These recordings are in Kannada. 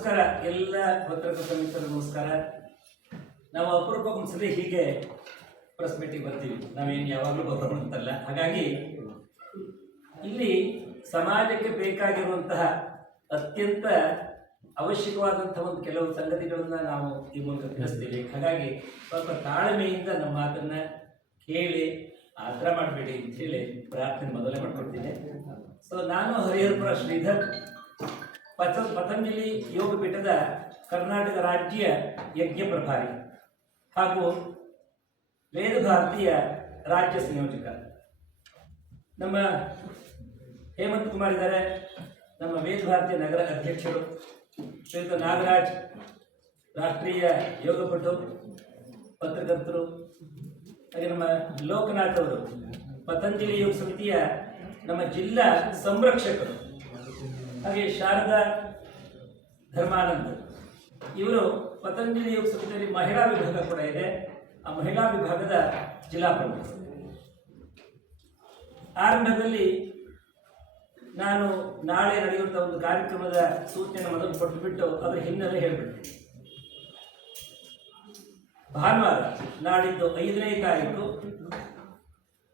ನಮಸ್ಕಾರ. ಎಲ್ಲ ಪತ್ರಕರ್ತ ಮಿತ್ರರು ನಮಸ್ಕಾರ. ನಾವು ಅಪರೂಪ ಒಂದ್ಸಲಿ ಹೀಗೆ ಪ್ರೆಸ್ ಮೀಟಿಗೆ ಬರ್ತೀವಿ. ನಾವೇನು ಯಾವಾಗಲೂ ಬರೋಣ ಅಂತಲ್ಲ. ಹಾಗಾಗಿ ಇಲ್ಲಿ ಸಮಾಜಕ್ಕೆ ಬೇಕಾಗಿರುವಂತಹ ಅತ್ಯಂತ ಅವಶ್ಯಕವಾದಂತಹ ಒಂದು ಕೆಲವು ಸಂಗತಿಗಳನ್ನ ನಾವು ಈ ಮೂಲಕ ತಿಳಿಸ್ತೀವಿ. ಹಾಗಾಗಿ ಸ್ವಲ್ಪ ತಾಳ್ಮೆಯಿಂದ ನಮ್ಮ ಮಾತನ್ನ ಕೇಳಿ, ಆದ್ರ ಮಾಡಬೇಡಿ ಅಂತ ಹೇಳಿ ಪ್ರಾರ್ಥನೆ ಮೊದಲೇ ಮಾಡ್ಕೊಡ್ತೀನಿ. ಸೊ ನಾನು ಹರಿಹರಪುರ ಶ್ರೀಧರ್. ಪತ ಪತಂಜಲಿ ಯೋಗ ಪೀಠದ ಕರ್ನಾಟಕ ರಾಜ್ಯ ಯಜ್ಞ ಪ್ರಭಾರಿ ಹಾಗೂ ವೇದ ಭಾರತೀಯ ರಾಜ್ಯ ಸಂಯೋಜಕ. ನಮ್ಮ ಹೇಮಂತ್ ಕುಮಾರ್ ಇದ್ದಾರೆ. ನಮ್ಮ ವೇದ ಭಾರತೀಯ ನಗರ ಅಧ್ಯಕ್ಷರು ಶ್ರೀಯುತ ನಾಗರಾಜ್, ರಾಷ್ಟ್ರೀಯ ಯೋಗಪಟು, ಪತ್ರಕರ್ತರು, ಹಾಗೆ ನಮ್ಮ ಲೋಕನಾಥ್ ಅವರು. ಪತಂಜಲಿ ಯೋಗ ಸಮಿತಿಯ ನಮ್ಮ ಜಿಲ್ಲಾ ಸಂರಕ್ಷಕರು. ಹಾಗೆ ಶಾರದಾ ಧರ್ಮಾನಂದ ಇವರು ಪತಂಜಲಿ ಯೋಗ ಸಂಸ್ಥೆಯಲ್ಲಿ ಮಹಿಳಾ ವಿಭಾಗ ಕೂಡ ಇದೆ. ಆ ಮಹಿಳಾ ವಿಭಾಗದ ಜಿಲ್ಲಾ ಪ್ರಮುಖ ಆರಂಭದಲ್ಲಿ ನಾನು ನಾಳೆ ನಡೆಯುವಂಥ ಒಂದು ಕಾರ್ಯಕ್ರಮದ ಸೂಚನೆ ಮೊದಲು ಕೊಟ್ಟುಬಿಟ್ಟು ಅದರ ಹಿನ್ನೆಲೆ ಹೇಳ್ಬಿಟ್ಟೆ ಭಾನುವಾರ ನಾಡಿದ್ದು ಐದನೇ ತಾರೀಕು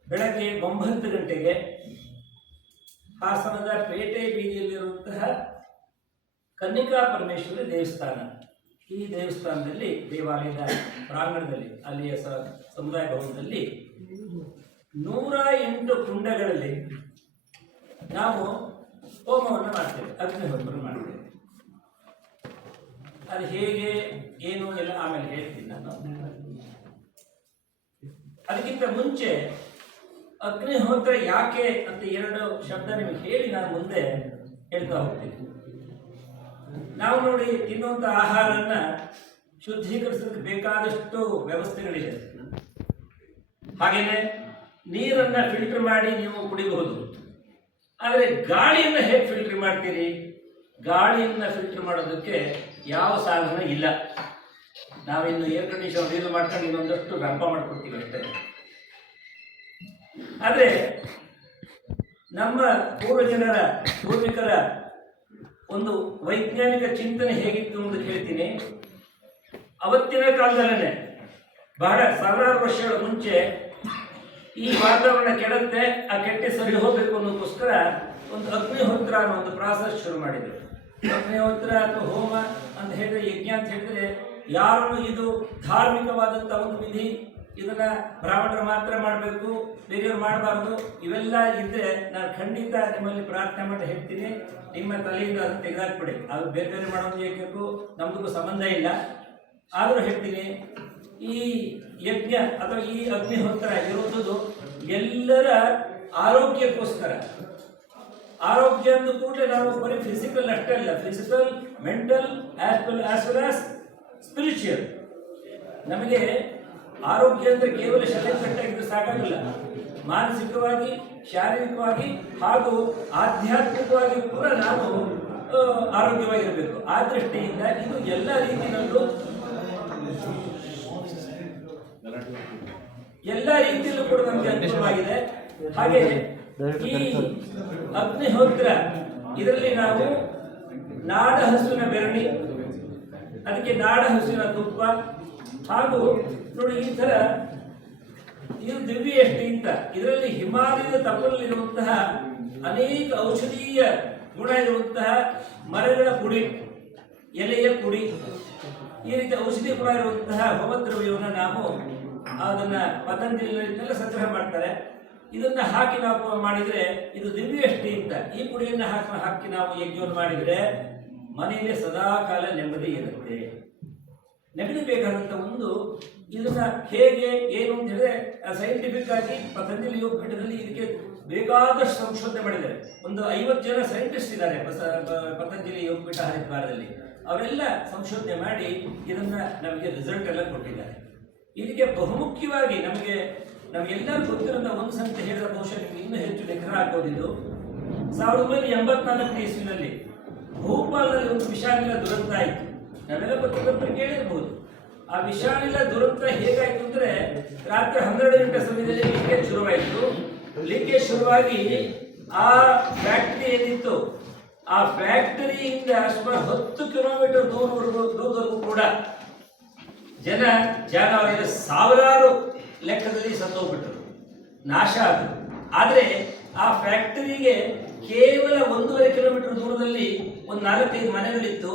ಬೆಳಗ್ಗೆ ಒಂಬತ್ತು ಗಂಟೆಗೆ ಹಾಸನದ ಪೇಟೆ ಬೀದಿಯಲ್ಲಿರುವಂತಹ ಕನ್ನಿಕಾ ಪರಮೇಶ್ವರಿ ದೇವಸ್ಥಾನ. ಈ ದೇವಸ್ಥಾನದಲ್ಲಿ ದೇವಾಲಯದ ಪ್ರಾಂಗಣದಲ್ಲಿ, ಅಲ್ಲಿಯ ಸಮುದಾಯ ಭವನದಲ್ಲಿ ನೂರ ಎಂಟು ಕುಂಡಗಳಲ್ಲಿ ನಾವು ಹೋಮವನ್ನು ಮಾಡ್ತೇವೆ ಅಗ್ನಿಹೋತ್ರ ಮಾಡ್ತೇವೆ. ಅದು ಹೇಗೆ, ಏನು ಎಲ್ಲ ಆಮೇಲೆ ಹೇಳ್ತೀನಿ ನಾನು. ಅದಕ್ಕಿಂತ ಮುಂಚೆ ಅಗ್ನಿಹೋತ್ರ ಯಾಕೆ ಅಂತ ಎರಡು ಶಬ್ದ ನಿಮಗೆ ಹೇಳಿ ನಾನು ಮುಂದೆ ಹೇಳ್ತಾ ಹೋಗ್ತೀನಿ. ನಾವು ನೋಡಿ ತಿನ್ನುವಂಥ ಆಹಾರನ ಶುದ್ಧೀಕರಿಸೋದಕ್ಕೆ ಬೇಕಾದಷ್ಟು ವ್ಯವಸ್ಥೆಗಳಿದೆ. ಹಾಗೆಯೇ ನೀರನ್ನ ಫಿಲ್ಟರ್ ಮಾಡಿ ನೀವು ಕುಡಿಬಹುದು. ಆದರೆ ಗಾಳಿಯನ್ನು ಹೇಗೆ ಫಿಲ್ಟರ್ ಮಾಡ್ತೀರಿ? ಗಾಳಿಯನ್ನ ಫಿಲ್ಟರ್ ಮಾಡೋದಕ್ಕೆ ಯಾವ ಸಾಧನ ಇಲ್ಲ. ನಾವಿನ್ನು ಏರ್ ಕಂಡೀಷನ್ ಇದು ಮಾಡ್ಕೊಂಡು ಇನ್ನೊಂದಷ್ಟು ರಂಪ ಮಾಡ್ಕೊಡ್ತೀವಿ ಅಷ್ಟೇ. ಆದರೆ ನಮ್ಮ ಪೂರ್ವಜನರ, ಪೂರ್ವಿಕರ ಒಂದು ವೈಜ್ಞಾನಿಕ ಚಿಂತನೆ ಹೇಗಿತ್ತು ಅಂತ ಹೇಳ್ತೀನಿ ಅವತ್ತಿನ ಕಾಲದಲ್ಲೇ ಬಹಳ ಸಾವಿರಾರು ವರ್ಷಗಳ ಮುಂಚೆ ಈ ವಾತಾವರಣ ಕೆಡತ್ತೆ, ಆ ಕೆಟ್ಟ ಸರಿ ಹೋಗಬೇಕು ಅನ್ನೋದಕ್ಕೋಸ್ಕರ ಒಂದು ಅಗ್ನಿಹೋತ್ರ ಅನ್ನೋ ಒಂದು ಪ್ರಾಸೆಸ್ ಶುರು ಮಾಡಿದರು. ಅಗ್ನಿಹೋತ್ರ ಅಥವಾ ಹೋಮ ಅಂತ ಹೇಳಿದ್ರೆ ಯಜ್ಞ ಅಂತ ಹೇಳಿದ್ರೆ ಯಾರನ್ನು ಇದು ಧಾರ್ಮಿಕವಾದಂಥ ಒಂದು ವಿಧಿ? ಇದನ್ನ ಬ್ರಾಹ್ಮಣರು ಮಾತ್ರ ಮಾಡಬೇಕು, ಬೇರೆಯವ್ರು ಮಾಡಬಾರ್ದು, ಇವೆಲ್ಲ ಇದ್ರೆ ನಾನು ಖಂಡಿತ ನಿಮ್ಮಲ್ಲಿ ಪ್ರಾರ್ಥನೆ ಮಾಡಿ ಹೇಳ್ತೀನಿ. ನಿಮ್ಮ ತಲೆಯಿಂದ ಅದನ್ನು ತೆಗೆದಾಕ್ಬಿಡಿ. ಅದು ಬೇರೆ ಬೇರೆ ಮಾಡೋದು ಏಕಕ್ಕೂ ನಮ್ದಕ್ಕೂ ಸಂಬಂಧ ಇಲ್ಲ. ಆದರೂ ಹೇಳ್ತೀನಿ, ಈ ಯಜ್ಞ ಅಥವಾ ಈ ಅಗ್ನಿಹೋತ್ರ ಇರುವುದು ಎಲ್ಲರ ಆರೋಗ್ಯಕ್ಕೋಸ್ಕರ. ಆರೋಗ್ಯ ಅಂದ ಕೂಡಲೇ ನಾವು ಬರೀ ಫಿಸಿಕಲ್ ಅಷ್ಟೇ ಅಲ್ಲ physical mental as well as well as spiritual ನಮಗೆ ಆರೋಗ್ಯ ಅಂದ್ರೆ ಕೇವಲ ಶರೀರಕಟ್ಟಾಗಿದ್ದು ಸಾಕಾಗಿಲ್ಲ. ಮಾನಸಿಕವಾಗಿ, ಶಾರೀರಿಕವಾಗಿ ಹಾಗೂ ಆಧ್ಯಾತ್ಮಿಕವಾಗಿ ಕೂಡ ನಾವು ಆರೋಗ್ಯವಾಗಿರಬೇಕು. ಆ ದೃಷ್ಟಿಯಿಂದ ಇದು ಎಲ್ಲ ರೀತಿಯಲ್ಲೂ ಎಲ್ಲ ರೀತಿಯಲ್ಲೂ ಕೂಡ ನಮಗೆ ಅನುಕೂಲವಾಗಿದೆ ಹಾಗೆ ಈ ಅಗ್ನಿಹೋತ್ರ ಇದರಲ್ಲಿ ನಾವು ನಾಡ ಹಸುವಿನ ಬೆರಣಿ, ಅದಕ್ಕೆ ನಾಡ ಹಸುವಿನ ತುಪ್ಪ ಹಾಗೂ ನೋಡಿ ಈ ತರ ಇದು ದಿವ್ಯ ಎಷ್ಟಿ ಅಂತ ಇದರಲ್ಲಿ ಹಿಮಾಲಯದ ತಪ್ಪಲಿರುವಂತಹ ಅನೇಕ ಔಷಧೀಯ ಗುಣ ಇರುವಂತಹ ಮರಗಳ ಪುಡಿ, ಎಲೆಯ ಪುಡಿ, ಈ ರೀತಿ ಔಷಧಿ ಗುಣ ಇರುವಂತಹ ಹೋಮದ್ರವ್ಯವನ್ನು ನಾವು ಅದನ್ನ ಪತಂಜಲಿನೆಲ್ಲ ಸಂಗ್ರಹ ಮಾಡ್ತಾರೆ. ಇದನ್ನ ಹಾಕಿ ನಾವು ಮಾಡಿದ್ರೆ ಇದು ದಿವ್ಯಷ್ಟಿ ಅಂತ ಈ ಪುಡಿಯನ್ನು ಹಾಕಿ ಹಾಕಿ ನಾವು ಯಜ್ಞವನ್ನು ಮಾಡಿದ್ರೆ ಮನೆಯಲ್ಲಿ ಸದಾ ಕಾಲ ನೆಮ್ಮದಿ ಇರುತ್ತೆ. ನೆಗಡಿ ಬೇಕಾದಂತ ಒಂದು ಇದನ್ನ ಹೇಗೆ, ಏನು ಅಂತ ಹೇಳಿದ್ರೆ ಸೈಂಟಿಫಿಕ್ ಆಗಿ ಪತಂಜಲಿ ಯೋಗಪೀಠದಲ್ಲಿ ಇದಕ್ಕೆ ಬೇಕಾದಷ್ಟು ಸಂಶೋಧನೆ ಮಾಡಿದ್ದಾರೆ. ಒಂದು ಐವತ್ತು ಜನ ಸೈಂಟಿಸ್ಟ್ ಇದ್ದಾರೆ ಪತಂಜಲಿ ಯೋಗಪೀಠ ಹರಿದ್ವಾರದಲ್ಲಿ ಅವರೆಲ್ಲ ಸಂಶೋಧನೆ ಮಾಡಿ ಇದನ್ನ ನಮಗೆ ರಿಸಲ್ಟ್ ಎಲ್ಲ ಕೊಟ್ಟಿದ್ದಾರೆ. ಇದಕ್ಕೆ ಬಹುಮುಖ್ಯವಾಗಿ ನಮಗೆ ನಮಗೆಲ್ಲರೂ ಗೊತ್ತಿರೋಂಥ ಒಂದು ಸಂಖ್ಯೆ ಹೇಳಿದ ಬಹುಶಃ ಇನ್ನೂ ಹೆಚ್ಚು ನಿಖರ ಆಗೋದಿದ್ದು ಸಾವಿರದ ಒಂಬೈನೂರ ಎಂಬತ್ನಾಲ್ಕನೇ ಇಸ್ವಿನಲ್ಲಿ ಭೂಪಾಲದಲ್ಲಿ ಒಂದು ವಿಷಾನಿಲ ದುರಂತ ಆಯಿತು. ನಾವೆಲ್ಲ ಪ್ರತಿಯೊಬ್ಬರು ಕೇಳಿರ್ಬೋದು. ಆ ವಿಷಾನಿಲ ದುರಂತ ಹೇಗಾಯ್ತು ಅಂದ್ರೆ ರಾತ್ರಿ ಹನ್ನೆರಡು ಗಂಟೆ ಸಮಯದಲ್ಲಿ ಲೀಕೇಜ್ ಶುರುವಾಯಿತು. ಲೀಕೇಜ್ ಶುರುವಾಗಿ ಆ ಫ್ಯಾಕ್ಟರಿ ಏನಿತ್ತು, ಆ ಫ್ಯಾಕ್ಟರಿಯಿಂದ ಸುಮಾರು ಹತ್ತು ಕಿಲೋಮೀಟರ್ ದೂರವರೆಗೂ ದೂರವರೆಗೂ ಕೂಡ ಜನ ಜಾನುವಾರುಗಳ ಸಾವಿರಾರು ಲೆಕ್ಕದಲ್ಲಿ ಸತ್ತೋಗ್ಬಿಟ್ರು ನಾಶ ಆದರು. ಆದರೆ ಆ ಫ್ಯಾಕ್ಟರಿಗೆ ಕೇವಲ ಒಂದೂವರೆ ಕಿಲೋಮೀಟರ್ ದೂರದಲ್ಲಿ ಒಂದು ನಾಲ್ಕೈದು ಮನೆಗಳಿತ್ತು.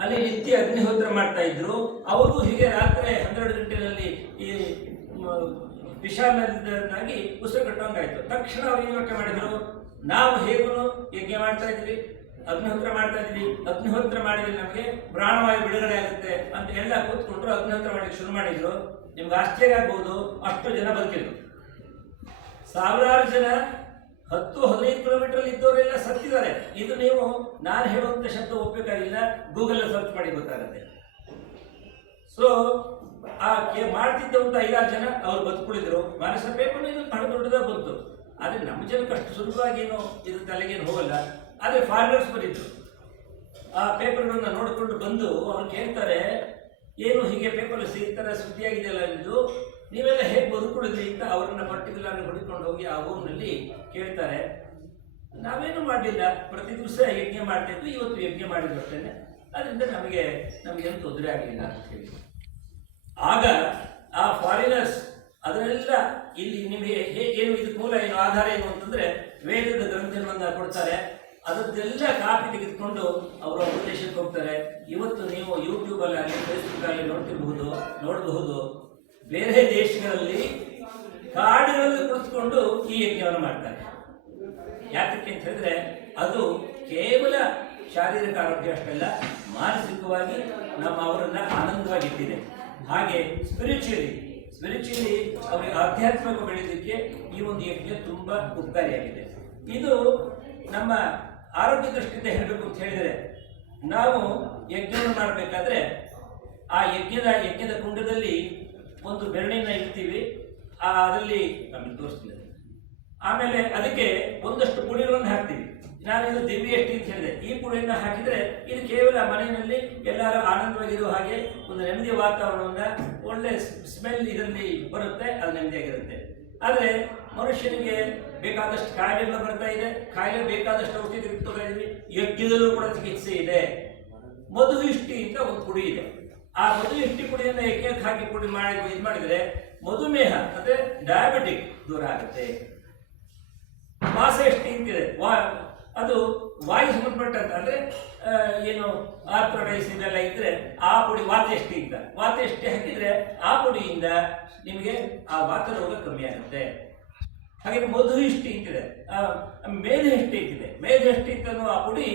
ಅಲ್ಲಿ ನಿತ್ಯ ಅಗ್ನಿಹೋತ್ರ ಮಾಡ್ತಾ ಇದ್ರು. ಅವರು ಹೀಗೆ ರಾತ್ರಿ ಹನ್ನೆರಡು ಗಂಟೆಯಲ್ಲಿ ಈ ಉಸಿರು ಕಟ್ಟೋಂಗಾಯ್ತು ತಕ್ಷಣ ಅವ್ರು ಯೋಚನೆ ಮಾಡಿದ್ರು. ನಾವು ಹೇಗೂ ಯಜ್ಞ ಮಾಡ್ತಾ ಇದ್ವಿ. ಅಗ್ನಿಹೋತ್ರ ಮಾಡ್ತಾ ಇದ್ವಿ. ಅಗ್ನಿಹೋತ್ರ ಮಾಡಿದ್ರೆ ನಮಗೆ ಪ್ರಾಣವಾಯು ಬಿಡುಗಡೆ ಆಗುತ್ತೆ ಅಂತ ಎಲ್ಲ ಕೂತ್ಕೊಂಡ್ರು ಅಗ್ನಿಹೋತ್ರ ಮಾಡಲಿಕ್ಕೆ ಶುರು ಮಾಡಿದ್ರು. ನಿಮ್ಗೆ ಆಶ್ಚರ್ಯ ಆಗ್ಬೋದು. ಅಷ್ಟು ಜನ ಬದುಕಿದ್ರು. ಸಾವಿರಾರು ಜನ ಹತ್ತು ಹದಿನೈದು ಕಿಲೋಮೀಟರ್ ಇದ್ದವರೆಲ್ಲ ಸತ್ತಿದ್ದಾರೆ. ಇದು ನೀವು ನಾನು ಹೇಳುವಂತ ಶಬ್ದ ಒಪ್ಪಬೇಕಾಗಿಲ್ಲ ಗೂಗಲ್ ಸರ್ಚ್ ಮಾಡಿ ಗೊತ್ತಾಗುತ್ತೆ. ಸೊ ಆ ಮಾಡ್ತಿದ್ದಂತ ಐದಾರು ಜನ ಅವ್ರು ಬದುಕುಳಿದ್ರು. ಮನಸ್ಸ ಪೇಪರ್ ಇದು ಬಹಳ ದೊಡ್ಡದಾಗ ಬಂತು. ಆದ್ರೆ ನಮ್ಮ ಜನಕ್ಕೆ ಅಷ್ಟು ಸುಲಭವಾಗೇನು ಇದು ತಲೆಗೇನು ಹೋಗಲ್ಲ. ಆದ್ರೆ ಫಾರಿನರ್ಸ್ ಬಂದಿದ್ರು. ಆ ಪೇಪರ್ಗಳನ್ನ ನೋಡಿಕೊಂಡು ಬಂದು ಅವ್ರು ಕೇಳ್ತಾರೆ, ಏನು ಹೀಗೆ ಪೇಪರ್ ಸಿಗ್ತಾರೆ? ಸುದ್ದಿಯಾಗಿದೆ ಇದು ನೀವೆಲ್ಲ ಹೇಗೆ ಬದುಕುಳಿದ್ರಿ ಅಂತ ಅವ್ರನ್ನ ಪರ್ಟಿಕ್ಯುಲರ್ ಹುಡುಕೊಂಡು ಹೋಗಿ ಆ ಊರಿನಲ್ಲಿ ಕೇಳ್ತಾರೆ. ನಾವೇನು ಮಾಡಲಿಲ್ಲ. ಪ್ರತಿ ದಿವಸ ಯಜ್ಞ ಮಾಡ್ತಿದ್ವಿ ಇವತ್ತು ಯಜ್ಞ ಮಾಡಿ ಬರ್ತೇನೆ ಅದರಿಂದ ನಮಗೆ ನಮಗೇನು ತೊಂದರೆ ಆಗಲಿಲ್ಲ ಅಂತ ಹೇಳಿ. ಆಗ ಆ ಫಾರಿನರ್ಸ್ ಅದನ್ನೆಲ್ಲ ಇಲ್ಲಿ ನಿಮಗೆ ಏನು ಇದಕ್ಕೆ ಮೂಲ ಏನು ಆಧಾರ ಏನು ಅಂತಂದ್ರೆ ವೇದದ ಗ್ರಂಥವನ್ನು ಕೊಡ್ತಾರೆ. ಅದರದ್ದೆಲ್ಲ ಕಾಪಿ ತೆಗೆದುಕೊಂಡು ಅವರು ಉದ್ದೇಶಕ್ಕೆ ಹೋಗ್ತಾರೆ. ಇವತ್ತು ನೀವು ಯೂಟ್ಯೂಬ್ ಅಲ್ಲಿ ಆಗಲಿ ಫೇಸ್ಬುಕ್ ಅಲ್ಲಿ ನೋಡ್ತಿರಬಹುದು, ನೋಡಬಹುದು. ಬೇರೆ ದೇಶಗಳಲ್ಲಿ ಕಾಡಿನಲ್ಲಿ ಕುಳಿತುಕೊಂಡು ಈ ಯಜ್ಞವನ್ನು ಮಾಡ್ತಾರೆ. ಯಾತಕ್ಕೆ ಅಂತ ಹೇಳಿದ್ರೆ, ಅದು ಕೇವಲ ಶಾರೀರಿಕ ಆರೋಗ್ಯ ಅಷ್ಟಲ್ಲ ಮಾನಸಿಕವಾಗಿ ನಮ್ಮ ಅವರನ್ನ ಆನಂದವಾಗಿಟ್ಟಿದೆ ಹಾಗೆ ಸ್ಪಿರಿಚುಲಿ ಸ್ಪಿರಿಚುಲಿ ಅವರಿಗೆ ಆಧ್ಯಾತ್ಮಿಕ ಬೆಳೆಯೋದಕ್ಕೆ ಈ ಒಂದು ಯಜ್ಞ ತುಂಬಾ ಉಪಕಾರಿಯಾಗಿದೆ. ಇದು ನಮ್ಮ ಆರೋಗ್ಯ ದೃಷ್ಟಿಯಿಂದ ಹೇಳಬೇಕು ಅಂತ ಹೇಳಿದರೆ, ನಾವು ಯಜ್ಞವನ್ನು ಮಾಡಬೇಕಾದ್ರೆ ಆ ಯಜ್ಞದ ಯಜ್ಞದ ಕುಂಡದಲ್ಲಿ ಒಂದು ಬೆರಳಿನ ಇಡ್ತೀವಿ. ಅದರಲ್ಲಿ ನಮಗೆ ತೋರಿಸ್ತೀನಿ ಆಮೇಲೆ ಅದಕ್ಕೆ ಒಂದಷ್ಟು ಪುಡಿಗಳನ್ನು ಹಾಕ್ತೀವಿ. ನಾನು ಇದು ದಿವ್ಯ ಎಷ್ಟು ಅಂತ ಹೇಳಿದೆ. ಈ ಪುಡಿಯನ್ನು ಹಾಕಿದ್ರೆ ಇದು ಕೇವಲ ಮನೆಯಲ್ಲಿ ಎಲ್ಲರೂ ಆನಂದವಾಗಿರೋ ಹಾಗೆ ಒಂದು ನೆಮ್ಮದಿ ವಾತಾವರಣವನ್ನ ಒಳ್ಳೆ ಸ್ಮೆಲ್ ಇದರಲ್ಲಿ ಬರುತ್ತೆ, ಅದು ನೆಮ್ಮದಿಯಾಗಿರುತ್ತೆ. ಆದರೆ ಮನುಷ್ಯನಿಗೆ ಬೇಕಾದಷ್ಟು ಕಾಯಿಲೆಗಳು ಬರ್ತಾ ಇದೆ. ಕಾಯಿಲೆ ಬೇಕಾದಷ್ಟು ಔಷಧಿ ತೆಗೆದುಕೊಳ್ತಾ ಇದೀವಿ ಯಜ್ಞದಲ್ಲೂ ಕೂಡ ಚಿಕಿತ್ಸೆ ಇದೆ. ಮಧು ಇಷ್ಟಿ ಅಂತ ಒಂದು ಪುಡಿ ಇದೆ. ಆ ಮಧು ಹಿಟ್ಟಿ ಪುಡಿಯನ್ನು ಏಕೆ ಹಾಕಿ ಪುಡಿ ಮಾಡಿ ಇದು ಮಾಡಿದ್ರೆ ಮಧುಮೇಹ ಅಂದ್ರೆ ಡಯಾಬಿಟಿಕ್ ದೂರ ಆಗುತ್ತೆ. ವಾಸ ಎಷ್ಟು ಇಂತಿದೆ ವಾ, ಅದು ವಾಯು ಸಂಬಂಧಪಟ್ಟಂತ, ಅಂದ್ರೆ ಏನು ಆರ್ಥೋಡೈಸ್ ಇದೆಲ್ಲ ಇದ್ರೆ ಆ ಪುಡಿ ವಾತ ವಾತೆಷ್ಟಿ ಹಾಕಿದರೆ ಆ ಪುಡಿಯಿಂದ ನಿಮಗೆ ಆ ವಾತ ರೋಗ ಕಮ್ಮಿ ಆಗುತ್ತೆ. ಹಾಗೆ ಮಧು ಇಷ್ಟಿ ಅಂತಿದೆ ಮೇಧ ಇಷ್ಟಿ ಅಂತಿದೆ ಮೇಧ ಇಷ್ಟಿ ಆ ಪುಡಿ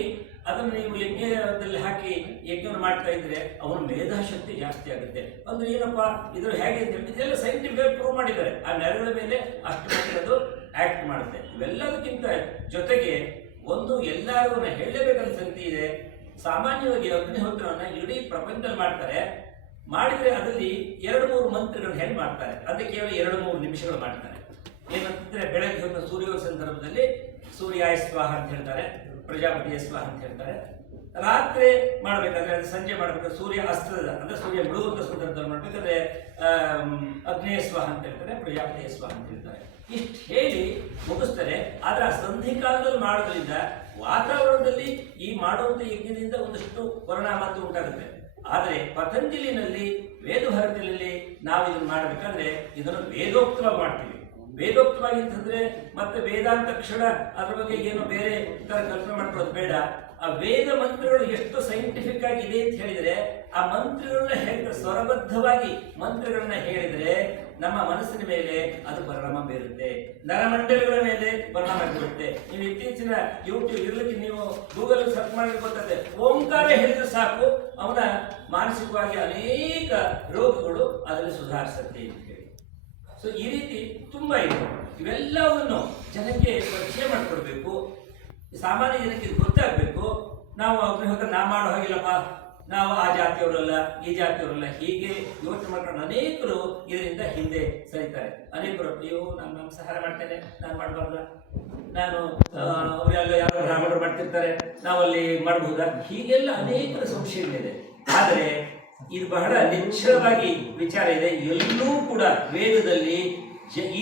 ಅದನ್ನು ನೀವು ಯಜ್ಞದಲ್ಲಿ ಹಾಕಿ ಯಜ್ಞವನ್ನು ಮಾಡ್ತಾ ಇದ್ರೆ ಅವನ ಮೇಧಾಶಕ್ತಿ ಜಾಸ್ತಿ ಆಗುತ್ತೆ. ಅಂದ್ರೆ ಏನಪ್ಪಾ ಇದ್ರ ಹೇಗೆ ಅಂತ ಹೇಳಿ ಇದೆಲ್ಲ ಸೈಂಟಿಫಿಕ್ ಪ್ರೂವ್ ಮಾಡಿದ್ದಾರೆ. ಆ ನೆರಗಳ ಮೇಲೆ ಅಷ್ಟು ಅದು ಆಕ್ಟ್ ಮಾಡುತ್ತೆ. ಇವೆಲ್ಲದಕ್ಕಿಂತ ಜೊತೆಗೆ ಒಂದು ಎಲ್ಲರೂ ಹೇಳಲೇಬೇಕಂತ ಸಂಗತಿ ಇದೆ. ಸಾಮಾನ್ಯವಾಗಿ ಅಗ್ನಿಹೋತ್ರವನ್ನ ಇಡೀ ಪ್ರಪಂಚದಲ್ಲಿ ಮಾಡ್ತಾರೆ. ಮಾಡಿದ್ರೆ ಅದರಲ್ಲಿ ಎರಡು ಮೂರು ಮಂತ್ರಗಳನ್ನ ಹೆಂಗ್ ಮಾಡ್ತಾರೆ? ಅಂದ್ರೆ ಕೇವಲ ಎರಡು ಮೂರು ನಿಮಿಷಗಳು ಮಾಡ್ತಾರೆ. ಏನಂತಂದ್ರೆ ಬೆಳಗ್ಗೆ ಸೂರ್ಯೋದಯ ಸಂದರ್ಭದಲ್ಲಿ ಸೂರ್ಯಾಯ ಸ್ವಾಹ ಅಂತ ಹೇಳ್ತಾರೆ. ಪ್ರಜಾಪತಿಯ ಸ್ವಾಹ ಅಂತ ಹೇಳ್ತಾರೆ. ರಾತ್ರಿ ಮಾಡ್ಬೇಕಾದ್ರೆ ಸಂಜೆ ಮಾಡ್ಬೇಕಾದ್ರೆ ಸೂರ್ಯ ಅಸ್ತದ ಅಂದ್ರೆ ಸೂರ್ಯ ಮುಳುಗುವಂತ ಸಂದರ್ಭದಲ್ಲಿ ಮಾಡ್ಬೇಕಾದ್ರೆ ಅಗ್ನೇಯ ಸ್ವಾಹ ಅಂತ ಹೇಳ್ತಾರೆ ಪ್ರಜಾಪತಿಯ ಸ್ವಾಹ ಅಂತ ಹೇಳ್ತಾರೆ. ಇಷ್ಟು ಹೇಳಿ ಮುಗಿಸ್ತಾರೆ. ಆದ್ರೆ ಆ ಸಂಧಿ ಕಾಲದಲ್ಲಿ ಮಾಡೋದ್ರಿಂದ ವಾತಾವರಣದಲ್ಲಿ ಈ ಮಾಡುವಂತ ಯಜ್ಞದಿಂದ ಒಂದಷ್ಟು ಪರಿಣಾಮ ಅಂತ ಉಂಟಾಗುತ್ತೆ. ಆದರೆ ಪತಂಜಲಿನಲ್ಲಿ ವೇದ ಭಾರತದಲ್ಲಿ ನಾವು ಇದನ್ನು ಮಾಡಬೇಕಾದ್ರೆ ಇದನ್ನು ವೇದೋಕ್ತವಾಗಿ ಮಾಡ್ತೀವಿ. ವೇದೋಕ್ತವಾಗಿ ಅಂತಂದ್ರೆ ಮತ್ತೆ ವೇದಾಂತ ಕ್ಷಣ ಅದ್ರ ಬಗ್ಗೆ ಏನು ಬೇರೆ ತರ ಕಲ್ಪನೆ ಮಾಡ್ಕೊಳ್ಳೋದು ಬೇಡ. ಆ ವೇದ ಮಂತ್ರಗಳು ಎಷ್ಟು ಸೈಂಟಿಫಿಕ್ ಆಗಿ ಇದೆ ಅಂತ ಹೇಳಿದ್ರೆ, ಆ ಮಂತ್ರಗಳನ್ನ ಹೇಳಿದ್ರೆ ಸ್ವರಬದ್ಧವಾಗಿ ಮಂತ್ರಗಳನ್ನ ಹೇಳಿದ್ರೆ ನಮ್ಮ ಮನಸ್ಸಿನ ಮೇಲೆ ಅದು ಪರಿಣಾಮ ಬೀರುತ್ತೆ. ನರಮಂಡಲಗಳ ಮೇಲೆ ಪರಿಣಾಮ ಬೀರುತ್ತೆ. ನೀವು ಇತ್ತೀಚಿನ ಯೂಟ್ಯೂಬ್ ಇರ್ಲಿಕ್ಕೆ ನೀವು ಗೂಗಲ್ ಸರ್ಚ್ ಮಾಡಿ ಗೊತ್ತದೆ ಓಂಕಾರ ಹೇಳಿದ್ರೆ ಸಾಕು, ಅವನ ಮಾನಸಿಕವಾಗಿ ಅನೇಕ ರೋಗಗಳು ಅದರಲ್ಲಿ ಸುಧಾರಿಸುತ್ತೆ. ಸೊ ಈ ರೀತಿ ತುಂಬ ಇದೆ. ಇವೆಲ್ಲವನ್ನು ಜನಕ್ಕೆ ಪರಿಚಯ ಮಾಡಿಕೊಡ್ಬೇಕು. ಸಾಮಾನ್ಯ ಜನಕ್ಕೆ ಗೊತ್ತಾಗಬೇಕು. ನಾವು ಅಗ್ನಿಹೋತ್ರ ನಾ ಮಾಡೋ ಹಾಗಿಲ್ಲಪ್ಪ. ನಾವು ಆ ಜಾತಿಯವರಲ್ಲ, ಈ ಜಾತಿಯವರಲ್ಲ ಹೀಗೆ ಯೋಚನೆ ಮಾಡ್ಕೊಂಡು ಅನೇಕರು ಇದರಿಂದ ಹಿಂದೆ ಸರಿತಾರೆ. ಅನೇಕರು, ಅಯ್ಯೋ, ನಾನು ಮಾಂಸಾಹಾರ ಮಾಡ್ತೇನೆ, ನಾನು ಮಾಡಬಾರ್ದ. ನಾನು ಅವರೆಲ್ಲ ಯಾರೋ ಬ್ರಾಹ್ಮಣರು ಮಾಡ್ತಿರ್ತಾರೆ, ನಾವಲ್ಲಿ ಮಾಡಬಹುದಾ ಹೀಗೆಲ್ಲ ಅನೇಕರ ಸಂಶಯಗಳಿದೆ. ಆದರೆ ಇದು ಬಹಳ ನಿಶ್ಚಲವಾಗಿ ವಿಚಾರ ಇದೆ. ಎಲ್ಲೂ ಕೂಡ ವೇದದಲ್ಲಿ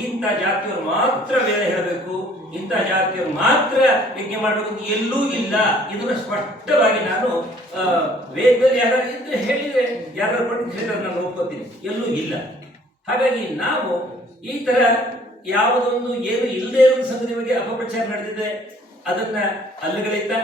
ಇಂಥ ಜಾತಿಯವರು ಮಾತ್ರ ವೇದ ಹೇಳಬೇಕು, ಇಂಥ ಜಾತಿಯವರು ಮಾತ್ರ ಯಜ್ಞ ಮಾಡಬೇಕು ಎಲ್ಲೂ ಇಲ್ಲ. ಇದನ್ನು ಸ್ಪಷ್ಟವಾಗಿ ನಾನು ವೇದದಲ್ಲಿ ಯಾರು ಇದ್ರೆ ಹೇಳಿದ್ರೆ ಯಾರು ಪಟ್ಟು ಹೇಳಿದ್ರೆ ನಾನು ಒಪ್ಕೋತೀನಿ. ಎಲ್ಲೂ ಇಲ್ಲ. ಹಾಗಾಗಿ ನಾವು ಈ ತರ ಯಾವುದೊಂದು ಏನು ಇಲ್ಲದೆ ಇರುವ ಸಂಗತಿ ಬಗ್ಗೆ ಅಪಪ್ರಚಾರ ನಡೆದಿದೆ. ಅದನ್ನ ಅಲ್ಲಗಳೆಯುತ್ತ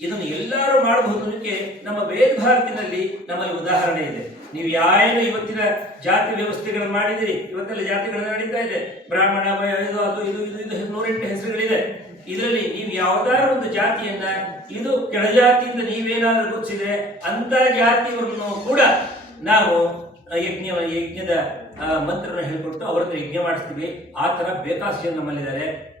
ಇದನ್ನು ಎಲ್ಲರೂ ಮಾಡಬಹುದು ಅನ್ನೋದಕ್ಕೆ ನಮ್ಮ ವೇದ ಭಾರತಿನಲ್ಲಿ ನಮ್ಮಲ್ಲಿ ಉದಾಹರಣೆ ಇದೆ. ನೀವು ಯಾರೇನು ಇವತ್ತಿನ ಜಾತಿ ವ್ಯವಸ್ಥೆಗಳನ್ನು ಮಾಡಿದಿರಿ ಇವತ್ತೆಲ್ಲ ಜಾತಿಗಳನ್ನು ನಡೀತಾ ಇದೆ. ಬ್ರಾಹ್ಮಣ ಇದು, ಅದು, ಇದು ಇದು ಇದು ನೂರೆಂಟು ಹೆಸರುಗಳಿದೆ. ಇದರಲ್ಲಿ ನೀವು ಯಾವ್ದಾದ್ರು ಒಂದು ಜಾತಿಯನ್ನ, ಇದು ಕೆಳಜಾತಿಯಿಂದ ನೀವೇನಾದ್ರೂ ಗುರುತಿಸಿದ್ರೆ ಅಂತ ಜಾತಿಯವರನ್ನು ಕೂಡ ನಾವು ಯಜ್ಞ, ಯಜ್ಞದ ಮಂತ್ರ ಮಂತ್ರನ ಹೇಳ್ಕೊಟ್ಟು ಅವರನ್ನು ಯಜ್ಞ ಮಾಡಿಸ್ತೀವಿ. ಆ ತರ ಬೇಕಾದಷ್ಟು ನಮ್ಮಲ್ಲಿದ್ದಾರೆ.